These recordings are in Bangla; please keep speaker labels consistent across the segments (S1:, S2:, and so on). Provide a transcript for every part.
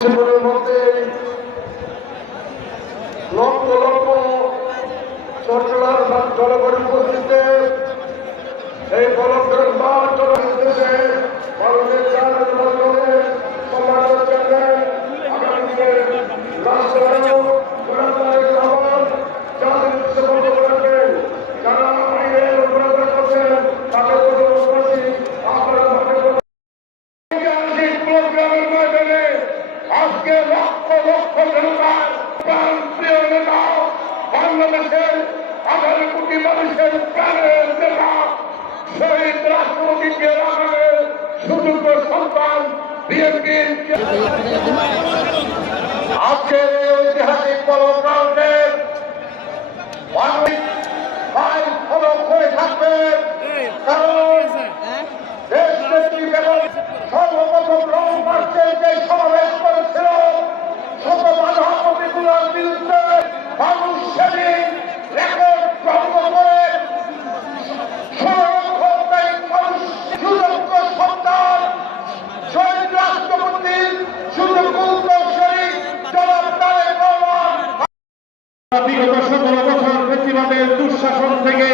S1: জীবনের মধ্যে লক্ষ লক্ষ চট্টগ্রাম জনগণের উপস্থিতিতে আজকে লক্ষ লক্ষ জনতার প্রাণ প্রিয় নেতা, বাংলাদেশের আঠারো কোটি মানুষের প্রাণের নেতা, শহীদ রাষ্ট্রপতি জিয়া রহমানের সুযোগ্য সন্তান, বিএনপির আজকের
S2: বিগত সতেরো বছর প্রতিবাদের দুঃশাসন থেকে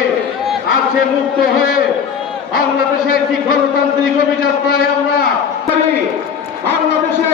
S2: আছে মুক্ত হয়ে বাংলাদেশে একটি গণতান্ত্রিক অভিযাত্রায় আমরা। বাংলাদেশে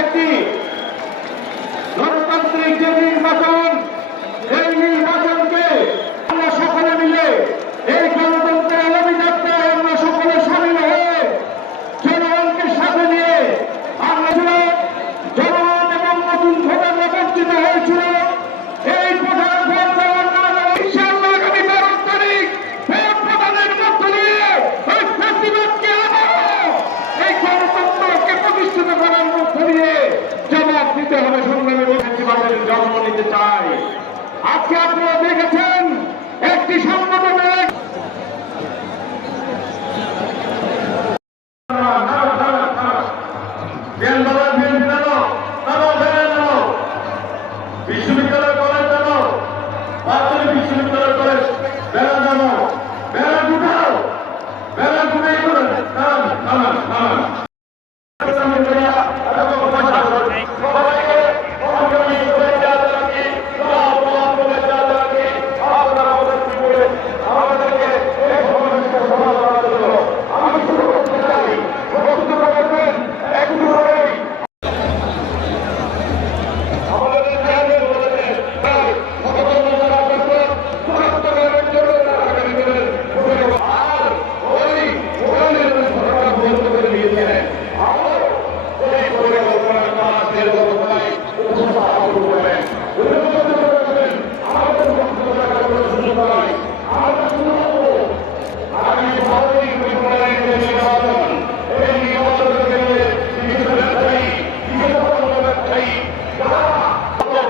S2: আজকে আপনারা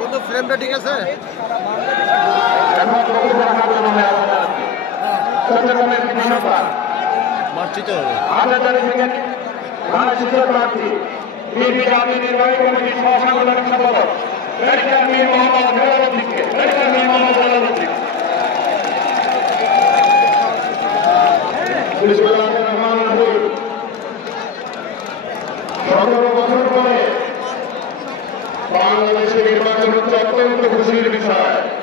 S3: বন্ধু ফ্রেমটা ঠিক আছে?
S2: এখন বক্তব্য রাখার জন্য আমি আলাদা আছি। চট্টগ্রামের কৃষকরা
S3: মারছি তো হবে
S2: শিক্ষক প্রার্থী বিএনপি জাতীয় নির্বাহী কমিটির সহসাংগঠনিক সম্পাদক মেডিকেল মীর মোহাম্মদ জলালুদ্দিনকে মেডিকেল মীর মোহাম্মদ জলালুদ্দিন বিসমিল্লাহির রহমানির রহিম। সতেরো বছর পরে বাংলাদেশে নির্বাচন হচ্ছে অত্যন্ত খুশির বিষয়।